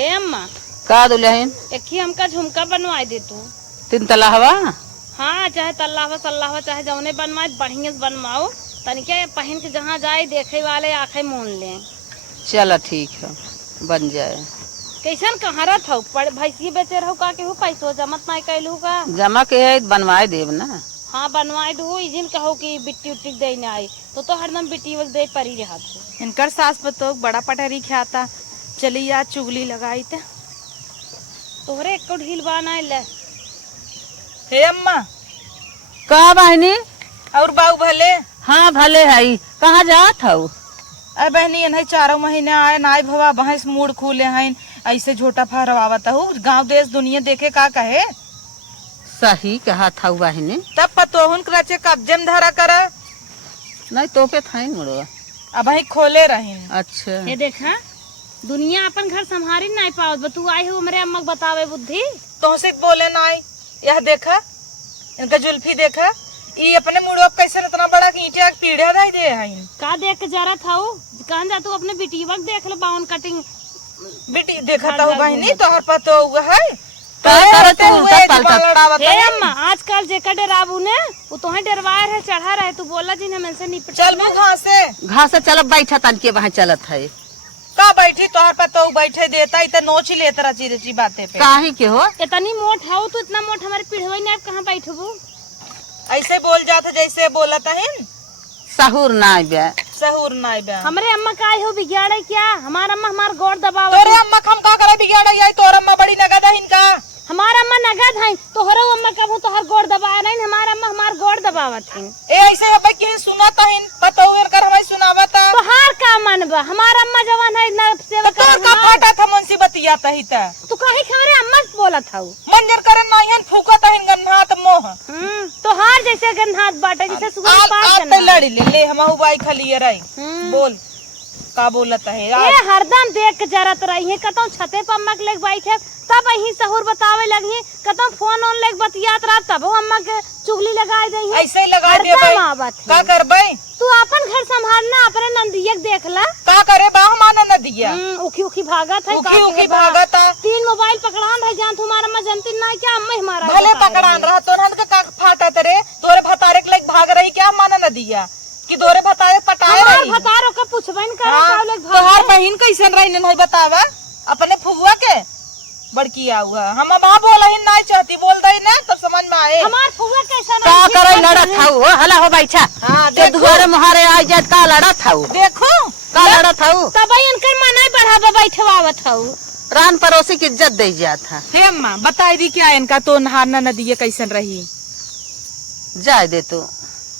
हे अम्मा का दुल्हन एक ही हमका झुमका बनवाए दे तू। 3 तलाहवा। हाँ चाहे तल्लावा सल्लावा चाहे जौने बनवाए बढ़िया से बनवाओ, तनिके पहन के जहाँ जाए देखे वाले आंखें मून ले। चला ठीक है बन जाए। कैसन कहाँ रह हो भैंसी बेचे रहो का केहू पैसो जमत नहीं कैलू का। जमा के है बनवाए देव ना। हाँ बनवाए दू इजिन कहो कि बिट्टी उट्टी दे न आई तो हरदम बिट्टी वक्त दे परी रहा। इनकर सास बतो बड़ा पटरी खाता चली या चुगली लगाई थे तोहरे एक ढील बाना ले। हे अम्मा का बहनी और बाऊ भले। हाँ भले है। कहाँ जात हो? अरे बहनी इन्हें 4 महीने आए नाई भवा भैंस मूड खुले हैं ऐसे झोटा फहरवावत हूँ गाँव देश दुनिया देखे का कहे। सही कहा था बहनी। तब पतोहुन रचे कब्जम धरा कर नहीं तो पे था मुड़वा अब ही खोले रही। अच्छा ये देखा दुनिया अपन घर संभारी नहीं पाओ तू आई हो मेरे अम्मा बतावे बुद्धि तो से बोले नाई यह देखा इनका जुल्फी देखा ये अपने मुड़ो कैसे इतना बड़ा ईंटे पीढ़ा नहीं दे है का देख के जरा था कहन जा तू अपने बेटी वक्त देख ले बावन कटिंग बेटी देखा तो बहनी तोहर पतो है। हे अम्मा आजकल जेकर डराबू ने वो तो डरवाए है चढ़ा रहे तू बोला जी हम इनसे निपट चल घास से चल बैठा तन के वहाँ चलत है का बैठी तोहर पतो बैठे देता इतना नोच लेता रची रची बातें पे काहे के हो इतनी मोट है तो इतना मोट हमारे पीढ़वे ने कहाँ बैठबू ऐसे बोल जाता जैसे बोलत है सहूर ना बे सहूर ना बे। हमरे अम्मा का हो बिगाड़े क्या हमारा अम्मा हमार गोड़ दबाव तोरे अम्मा हम का करे बिगाड़े यही तोर अम्मा बड़ी नगद है इनका हमारा अम्मा नगद है तोहरा अम्मा कबू तोहर गोड़ दबा नहीं हमारा अम्मा हमार गोड़ दबावत है। ए ऐसे है कि सुनाता है बताओ कर हमें सुनावता तोहार का मनबा हमारा अम्मा जवान है ना सेवा तो का फाटा था मुंसीबतिया तही त तू काहे खरे अम्मा बोलत हऊ मंजर करन नहीं है फूकत है गन्हात मोह तोहार जैसे गन्हात बाटे जैसे सुगर पास आप लड़ी ले हमहु बाई खलिए रही बोल का बोलत है ए हरदम देख के जरत रही है कतौ छते पर अम्मा के लेके बैठे तब यही सहूर बतावे लगी कतौ फोन ऑन लेके बतियात रहा तब अम्मा के चुगली लगाई दई ऐसे लगा दे भाई का करबे तू अपन घर संभालना अपने नंदिया देख ला का करे बा माना नदिया उखी उखी भागत है उखी भागत 3 मोबाइल पकड़ान है जान तुम्हारा अम्मा जानती ना क्या अम्मा हमारा भले पकड़ान रहा तो नंद का फाटा तरे तोरे भतारे के लेके भाग रही क्या माना नदिया कि दोरे भतारे पटाए रही भतारो का पूछबन कर तोहार बहन कैसन रही नहीं बतावा अपने फुगुआ के बड़की आउआ हम बा बोला ही नहीं चाहती बोल दई ना तब समझ में आए हमार फुगुआ कैसन का करे लड़त हऊ हला हो बैठा हां ते दुआरे मुहारे आ जात का लड़त हऊ देखो का लड़त हऊ तब इनकर मनाई बढ़ावा बैठवावत हऊ रान पड़ोसी की इज्जत दे जात है। हे अम्मा बताई दी क्या इनका तो नहारना नदी कैसन रही जाए दे तू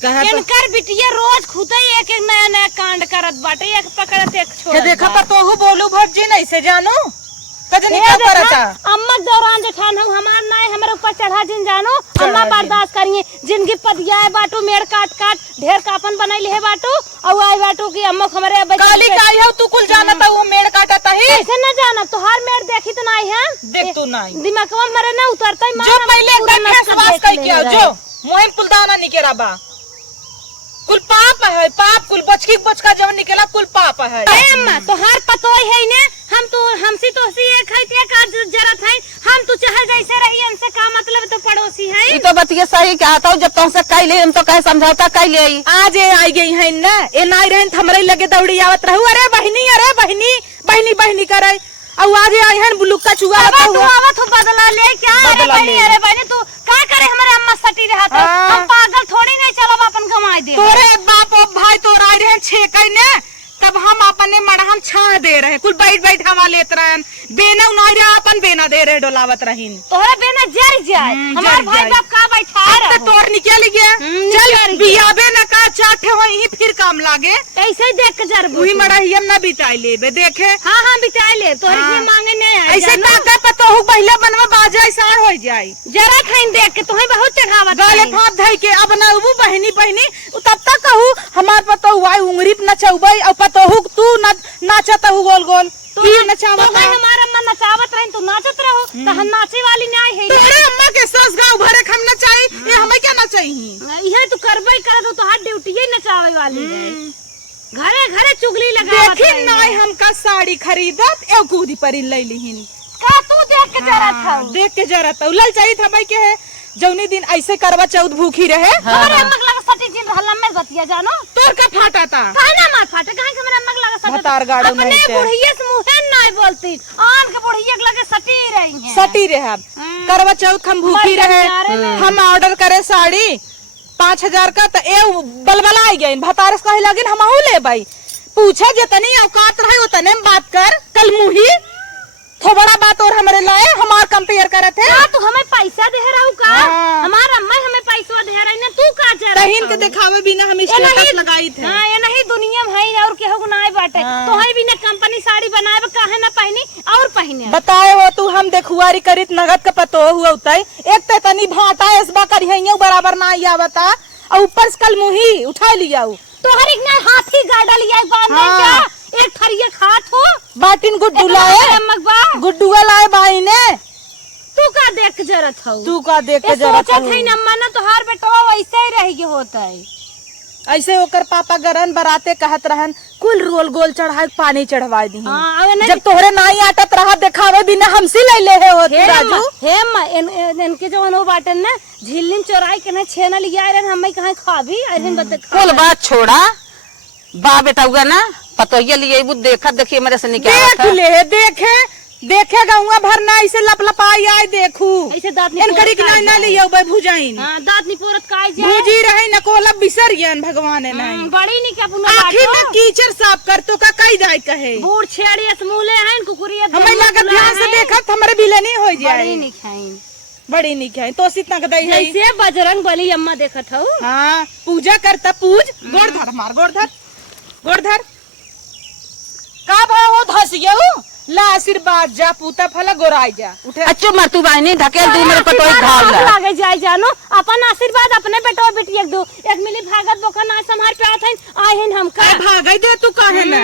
इनकर बिटिया रोज खुद ही एक एक नया नया कांड करत बाटे एक पकड़त एक छोड़त देखा पतोहू बोलू भटजी नहीं से जानो कजनी क्या करता अम्मा दौरान जेठान हम हमार नाय हमारे ऊपर चढ़ा जिन जानो अम्मा बर्दाश्त करिए जिनकी पदिया है बाटू मेड़ काट काट ढेर कापन बनाई ले बाटू और आई बाटू की अम्मा हमारे काली काई हो तू कुल जानता वो मेड़ काटता है ऐसे न जाना तो हर मेड़ देखी तो नहीं है देख तू नहीं दिमागवा मरे ना उतरता जो पहले एकदम फेसवाश कर किया जो मोहिम कुलदाना निकेरा बा कुल पाप है पाप कुल बचकी बचका जब निकला कुल पाप है। अम्मा तो हर पतोई है ने हम तो हमसी तो सी एक है ते का जरूरत है हम तो चाहे जैसे रही हमसे का मतलब तो पड़ोसी है ई तो बतिया सही कहता हूं जब तुमसे कह ले हम तो कहे समझौता कह ले आज आई गई है ना ए नाई रहन हमरे लगे दौड़ी आवत रहू अरे बहनी बहनी बहनी करे और आज आई है बुलुक्का चुआ आवत हो बदला ले क्या अरे बहनी तू का करे हमारे अम्मा सटी रहा था हम पागल थोड़ी नहीं चलो अपन कमाई दे तोरे बाप भाई तोर आई रहे छेकै ने तब हम अपने मड़हन छाह दे रहे कुल बैठ हवा लेत रहन बेना उनाई रे अपन बेना दे रहे डोलावत रहीन तोहरा बेना जर जाए हमार भाई बाप का बैठा रहा तो तोर निकल गया चल बियाबे न का चाटे हो ही फिर काम लागे ऐसे ही देख के जर वही मड़हियम ना बिताई लेबे देखे हां बिताई ले तोहर के मांगे नहीं आई ऐसे ताका पतोहू पहले बनवा बाजा साण हो जाई जरा खाइन देख के तोहे बहुत चढ़ावत गले फाप धई के अब ना वो बहनी तब तक कहू हमार पतोहू आई उंगरी नचौबै और पतोहू तू नाचत हूँ गोल गोल तू नचावत है हमारा अम्मा नचावत रही तू नाचत रहो तो हम नाचे वाली नहीं है तोरे अम्मा के सस गांव भरे हम नचाई ये हमें क्या नचाई ये तू करबे कर दो तो हर ड्यूटी ही नचावे वाली है घरे घरे चुगली लगावत देखी रही नहीं हमका साड़ी खरीदत एव कूदी परी ले लीहिन। का तू देख के जरा था देख के जरा तो लल चाहिए था भाई के है जौनी दिन ऐसे करवा चौथ भूखी रहे। हमारे अम्मक लगा सटी दिन रहला में बतिया जानो तोर का फाटा था काहे ना मार फाटे काहे के मेरा अम्मक लगा सटी भतार गाड़ो अपने नहीं थे। बुढ़िया से मुंह नहीं बोलती आन के बुढ़िया के लगे सटी रही है सटी रहे करवा चौथ हम भूखी रहे। हम ऑर्डर करे साड़ी 5000 का तो ए बलबला आई गई भतार से कहे लगिन हम ले भाई पूछे जतनी औकात रहे उतने में बात कर कल मुही थोड़ा बात और हमारे लाए हमार कंपेयर करत है। तू हमें पैसा दे रहू का हमार अम्मा हमें पैसा दे रही ना तू का जा तहीन के दिखावे बिना हम स्टेटस लगाई थे। हां ये नहीं दुनिया में है और केहू नहीं बाटे तो है बिना कंपनी साड़ी बनाए काहे ना पहनी और पहने बताए हो तू हम देखुआरी करित नगद का पतो हुआ उताई एक ते तनी भाटा इसबा करियो बराबर ना आवता और ऊपर से कल मुही उठा लिया तोहर एक ना हाथी गाड़ा लिया बांध दे क्या एक थरिया खात हो बाटिन गुड्डू लाए अम्मक बा गुड्डुआ लाए बाई ने तू का देख के जरत हो तू का देख के जरत सोचत है अम्मा ना तोहार बेटवा वैसे ही रह के होता है ऐसे होकर पापा गरन बराते कहत रहन कुल रोल गोल चढ़ा पानी चढ़वा दी जब तोहरे नाई आटत रहा दिखावे बिना हमसे ले ले हो राजू हे इनके जो अनो बाटन ना झिल्लिम चोराई के ना छेना लिया रन हमें कहां खाबी अरहन बत कुल बात छोड़ा बा बेटा हुआ ना पतोहिया लिए वो देखा देखिए मेरे से निकाल देख ले देखे गौवा भर ना ऐसे लपलपाई आए देखू ऐसे दांत इन कड़ी की ना लियो बे भुजाइन हां दांत नहीं पोरत काय जे भुजी रहे न कोला बिसर गयन भगवान ने नहीं बड़ी नहीं क्या पुना आखिर में कीचड़ साफ कर तो का कई जाय कहे बूढ़ छेड़िया समूले हैं कुकुरिया हमें लागत ध्यान से देखत हमरे बिले नहीं हो जाए बड़ी नहीं खाई बड़ी नहीं खाई तो इतना कदई है जैसे बजरंग बली अम्मा देखत हो हां पूजा करता पूज गोड़ धर मार गोड़ धर का भाव हो धसियो ला आशीर्वाद जा पूता फला गोराई जा उठे अच्छो मर तू बाई नहीं ढकेल दी मेरे पतोही घाव ला लागे जाय जानो अपन आशीर्वाद अपने बेटो बेटी एक दो एक मिली भागत बोका ना संभार पे आथन आहिन हम का भागई दे तू काहे ना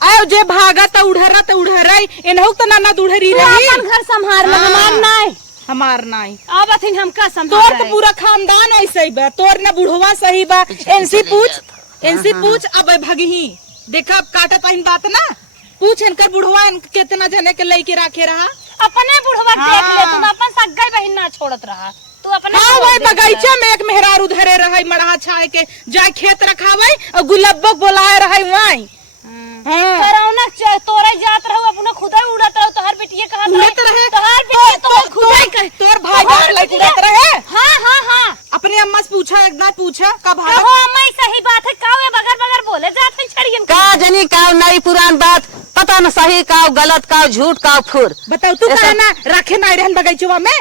आयो जे भागा त उड़हराई एनहु त ना दुड़हरी रही अपन घर संभार ल हमार नाय हमार नाई अब अथिन हम का संभार तोर तो पूरा खानदान ऐसे ही बा तोर ना बुढ़वा सही बा एनसी पूछ अब भगही देखा अब काटत आइन बात ना पूछ इनकर बुढ़वा कितना जने के लेके राखे रहा अपने बुढ़वा देख ले तू अपन सगाई बहिन ना छोड़त रहा तू अपने हां भाई बगीचा में एक मेहरार उधरे रहे मड़हा छाए के जाय खेत रखावे और गुलाबक बोलाए रहे वहीं करौना तोरे जात रहू अपना खुदा उड़त रहू तोहर बेटिए कहत उड़त रहे तोहर बेटिए तो खुदा कह तोर भाई बाहर लग उड़त रहे हां अपने अम्मा से पूछा एक बार पूछा का भाई हो अम्मा सही बात है कावे बगर बोले जात है छड़ियन का जनी का नई पुरान बात पता न सही का गलत का झूठ का फुर बताओ तू का ना रखे ना रहन बगीचवा में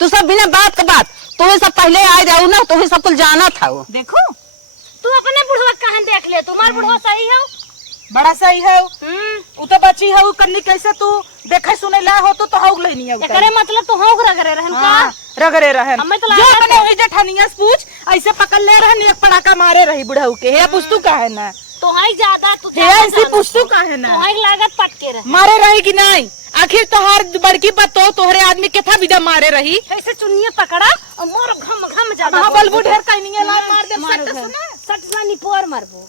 तू सब बिना बात का बात तुम्हें सब पहले आ जाऊ ना तुम्हें सब कुछ जाना था वो देखो तू अपने बुढ़वा कहां देख ले तुम्हार बुढ़वा सही है बड़ा सही है उ तो बची है उ कन्नी कैसे तू देखे सुने ला हो तो हौग लेनी है एकरे मतलब तो हौग रगरे रहन का रगरे रहन हमें तो जो अपने ओही जेठानिया से पूछ ऐसे पकड़ ले रहन एक पड़ाका मारे रही बुढ़ऊ के हे पुस्तु का है ना तो हाई ज्यादा तू हे ऐसी पुस्तु का है ना तो हाई लागत पटके रहे मारे रही कि नहीं आखिर तोहार बड़की बतो तोहरे आदमी केथा विदा मारे रही ऐसे चुन्नी पकड़ा और मोर घम ज्यादा हां बलबू ढेर कहीं नहीं ला मार दे सटना निपोर मरबो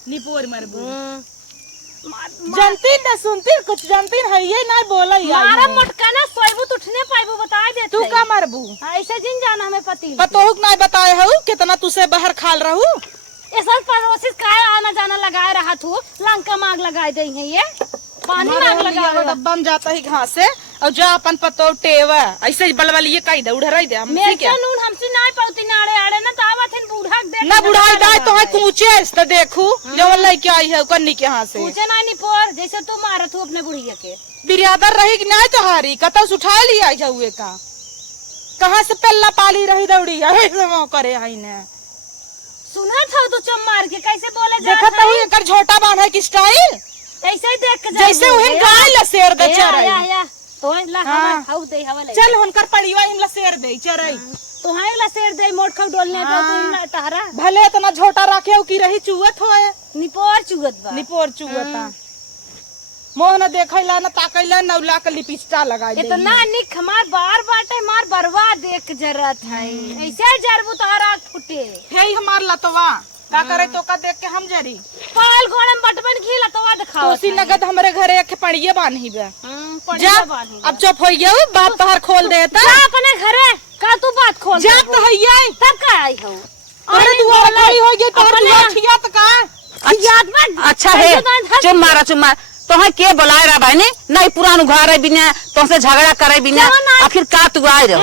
जानती न सुनती कुछ जानती है ये ना बोला यार मारा मुटका ना सोइबू उठने पाइबू बता दे तू का मरबू ऐसे जिन जाना हमें पति पतोहुक ना बताए हो कितना तुसे बाहर खाल रहू ऐसा पड़ोसी का आना जाना लगाए रहा तू लंका मांग लगाए दई है ये पानी मांग लगा डब्बा में जाता ही घास से और जा अपन पतो टेवा ऐसे ही बलबल ये कही दे उड़राई दे हम मैं क्या नून हमसे नहीं पौती नाड़े आड़े ना तावत हन बूढ़ा दे ना बुढ़ाई दाई तो है कूचे तो देखू जो लेके आई है कन्नी के हां से पूछे ना नहीं पोर जैसे तू मारत हो अपने बुढ़िया के बिरादर रही कि नहीं तोहारी कतौ उठा लिया जाऊए का कहां से पल्ला पाली रही दौड़ी है वो करे आई ने सुना था तू चम मार के कैसे बोले जा देखत ही एकर झोटा बांधे की स्टाइल ऐसे ही देख के जैसे उहे गाय लसेर दे चरई तो ला हम हाउ दे हवा चल हुनकर पड़ीवा हिम लसेर दे चरई तो हाई लसेर दे मोट खौ डोलने तो तू तहरा भले इतना झोटा रखे की रही चुवत होए निपोर चुगत बा निपोर चुवता मोह न देखैला न ताकैला नौला के लिपस्टिक लगाई दे इतना निक हमार बार बाटे मार बरवा देख जरत है ऐसे जरबू तहरा फुटे हे हमार लतवा का करे तो का देख के हम जरी पाल गोड़े में बटबन खिला तो आ दिखाओ तोसी नगद हमरे घरे एक पड़िए बांधी बे जा पढ़िया बानी अब चुप हो गया बात तोहर खोल देता जा अपने घरे का तू बात खोल जा तो हैया तब का आई हो अरे दुआरा खड़ी हो गई तोहर अपने- दुआ ठिया त का याद में अच्छा है चुप मारा तोहे के बोलाए रहा भाई नहीं पुरान घर है बिना तुमसे झगड़ा करे बिना कौन आए? आखिर का तू आए रहो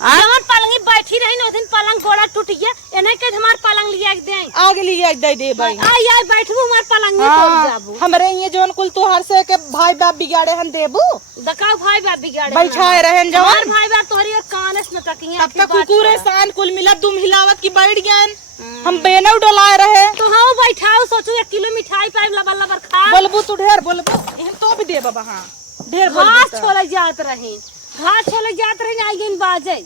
हाँ? जवन पलंगी बैठी रही न दिन पलंग गोड़ा टूट गया एने के हमार पलंग लिया के दे आगे लिए दे दे भाई आई आई बैठू हमार पलंग में टूट जाबू हमरे ये जोन कुल तोहर से के भाई बाप बिगाड़े हन देबू दकाऊ भाई बाप बिगाड़े बैठाए रहन हमार जवान भाई बाप तोहरी और कानस न तकिया तब तक कुकुरे सान कुल मिला दुम हिलावत की बैठ गयन हम बेनौ डोलाए रहे तो हाउ बैठाओ सोचू 1 किलो मिठाई पाइब लबर लबर खा बोलबू तू ढेर बोलबू एहन तो भी दे बाबा हां ढेर घास बोलबू छोले जात रही आई गइन बाजे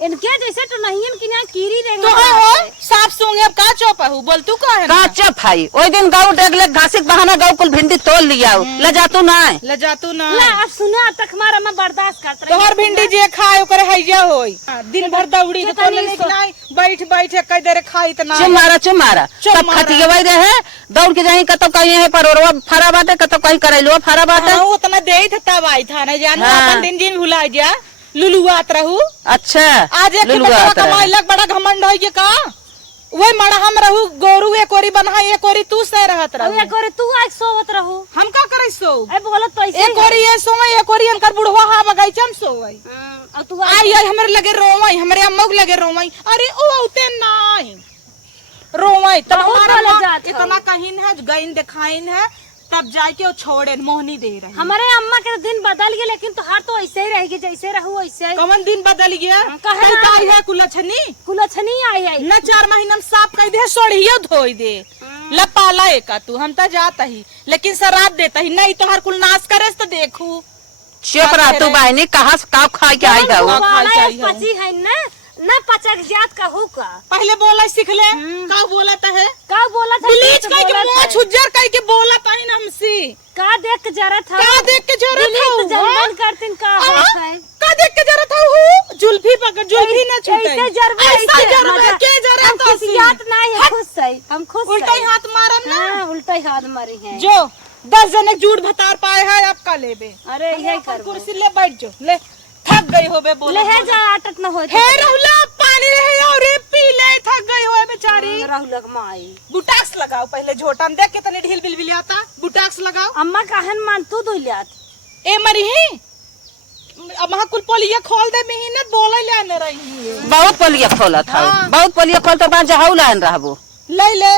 इनके जैसे तो नहीं है कि ना कीरी रेंगे तो हो साफ सूंगे अब का चोप हूं बोल तू का है का चुप भाई ओई दिन गाँव डेगले घासिक बहाना गाँव कुल भिंडी तोल लिया ले जा तू ना ले जा तू ना ला अब सुना अब तक हमारा मैं बर्दाश्त करत रही तोहर भिंडी जे खाए ओकर हैया होई दिन भर दौड़ी तो तोले लेकिन आई बैठ बैठ कई देर खाई त ना चुप मारा चुप सब मारा। खतिए वही रहे दौड़ के जाई कतो कहीं है परोरवा फरा बाटे कतो कहीं करैलो फरा बाटे हां उतना देई था तब आई था ना जान हाँ। अपन दिन दिन भुला जा लुलुआत रहू अच्छा आज एक लुलुआ बड़ा आता है। कमाई लग बड़ा घमंड होई के का वही मड़ा हम रहू गोरू एक ओरी बना एक ओरी तू से रहत अब रहू एक और तू आज सोवत रहू हम का करे सो ए बोलत तो ऐसे एक ओरी ये सोई एक ओरी अनकर बुढ़वा हा बगैचम सोई अब तू आई आई हमरे लगे रोवई हमरे अम्मा के लगे रोवई अरे ओ औते नाई रोवई तब बहुत हमारा बोले माँ जात हौ। इतना कहीन है गईन दिखाइन है तब जाके वो छोड़े मोहनी दे रहे हमारे अम्मा के दिन बदल गए लेकिन तोहार तो ऐसे ही रहेगी जैसे रहू वैसे ही कौन दिन बदल गया कहे कल ना। का आई है कुलछनी कुलछनी आई आई न 4 महीना में साफ कर दे सोड़ियो धोई दे लपाला एक तू हम तो जाता ही लेकिन शराब देता ही नहीं तो हर कुल नाश करे तो देखू चुप रह तू बहनी कहाँ से का खा के आई जाओ खाई वाला जाई हो। पची है ना पचक जात का हु का पहले बोला सीख ले का बोला है का बोला था ब्लीच कह के मुंह छुज्जर कह के बोला पाई ना हमसे का देख के जरा था का देख के जरूरत दिल्ली तो है जनमन करतिन का होत है का देख के जरूरत है जुल्फी पकड़ जुल्फी ना छूटे ऐसे जरबे ऐसा जरबे के जरूरत हम किसी याद नहीं है खुश है हम खुश उल्टा ही हाथ मारम ना हां उल्टा ही हाथ मारी है जो 10 जने जूट भतार पाए है अब का लेबे अरे यही कर कुर्सी ले बैठ जो ले थक गई होबे बोल ले है जा आटत न हो हे रहुला पानी रहे और पी ले थक गई होए बेचारी राहुलक माई बुटाक्स लगाओ पहले झोटा में देख कितनी ढील बिल आता बुटाक्स लगाओ अम्मा कहन मान तू दुलियात ए मरी ही अब वहाँ कुल पोलिया खोल दे मेहनत बोले लेने रही है बहुत पलिया खोला था हाँ। बहुत पलिया खोल तो जहाऊ लान रहबो ले ले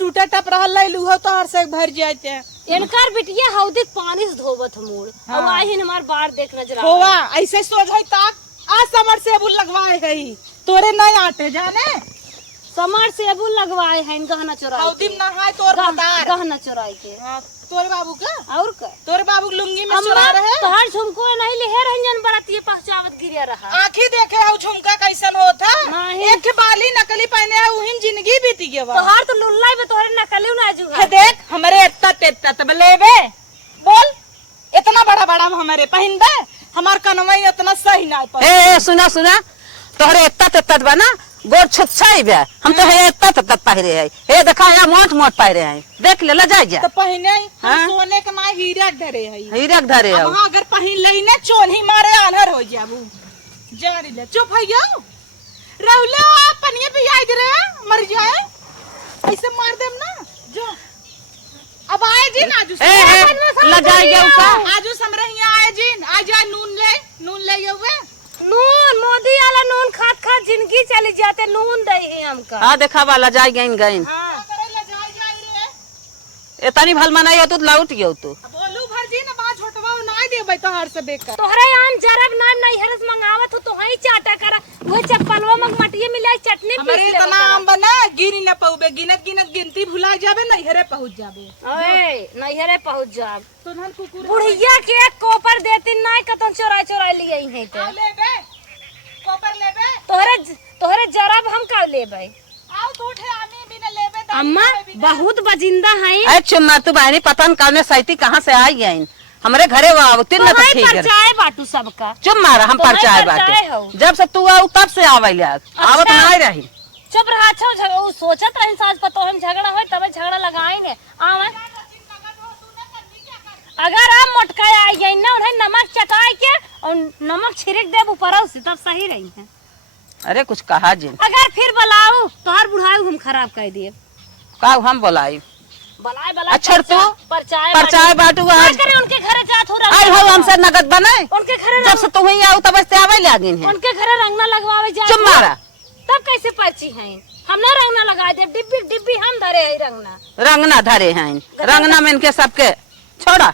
टूटा टप रहा ले लूहो तो हर से भर जाते इनकार बिटिया हौदी पानी से धोवत मूड अब आई हमार बाढ़ देख नजर आ होवा ऐसे सोझाई ताक आज समर से बुल लगवाए है तोरे नहीं आटे जाने समर से अबू लगवाए हैं गहना चुराई हौदी में नहाए तोर भतार गहना चुराई के हाँ, तोरे बाबू का और का तोरे बाबू लुंगी में अम्मा चुरा रहे तोहार झुमको नहीं ले रंजन बराती पहुंचावत गिरिया रहा आँखी देखे हूँ झुमका कैसन होता नहीं। एक बाली नकली पहने है उहिन जिंदगी बीती गया तोहार तो लुल्ला में तोहरे नकली ना जू है देख हमारे इतना तेता तब लेबे बोल इतना बड़ा बड़ा हमारे पहन दे हमार कनवई इतना सही ना ए सुना तोहरे इतना तत्त बना गोर छुच्छाई बे हम तो है इतना तत्त पहिरे है हे देखा या मोट पहिरे है देख ले जा जा तो पहने ही हम हाँ? सोने के माँ हीरा धरे है हीरा धरे अब वहाँ अगर पहन ले ना चोनी मारे आनर हो जाबू जारी ले चुप है जाओ राहुला पनिया पे याद रे मर जाए ऐसे मार देम ना जो अब आए जिन आजू लगाई जाऊ का आजू समरहिया आए जिन आ जा नून ले यवे नून मोदी वाला नून खात खात जिंदगी चली जाते नून दे है हमका हाँ देखा वाला जाई गईन गईन हां करे ले जाई रे इतनी भल मनाई हो तो लाउट गयो तू बोलू भरजी ना बा छोटवा ना देबे तो हर से बेकार तोहरे आन जरब नाम नहीं हरस मंगावत हो तो हई चाटा कर वो चप्पलवा में मटिए मिलाई चटनी हमारे पीस इतना ले आम बना गिरी न पउबे गिनत गिनती भुला जाबे नैहरे पहुंच जाबे ओए नैहरे पहुंच जाब तोहन कुकुर बुढ़िया के कोपर देती नहीं कतन चोरा लिए हैं तो आओ लेबे कोपर लेबे तोहरे जरब हम का लेबै आओ तू उठे आमी बिना लेबे अम्मा बहुत बजिंदा है अरे चुम्मा तू बहनी पता न कौने सैती कहाँ से आई गईन हमारे घरे वो आवती न तो ठीक है चाय बाटू सबका चुप मारा हम तो है परचाय परचाय बाटे हो। जब से तू आऊ तब से आवैले आवत नहीं रही चुप रहा। अच्छा वो सोचत रही सास पतो हम झगड़ा हो तब झगड़ा लगाएंगे। आवे अगर आप मोटका आई गई ना उन्हें नमक चटाई के और नमक छिड़क दे ऊपर से तब सही रही है। अरे कुछ कहा जिन अगर फिर बुलाऊ तो हर बुढ़ाऊ हम खराब कर दिए। का हम बोलाई बुलाए बुलाए अच्छा तू परचाय बाटू आज करे उनके घरे जात हो रहा आई हो हमसे नगद बनाए उनके घरे जब से तू ही आऊ तब से आवे लागिन है उनके घरे रंगना लगवावे जा चुप मारा तब कैसे पर्ची है हम ना रंगना लगा दे डिब्बी डिब्बी हम धरे है रंगना रंगना धरे हैं रंगना में इनके सबके छोड़ा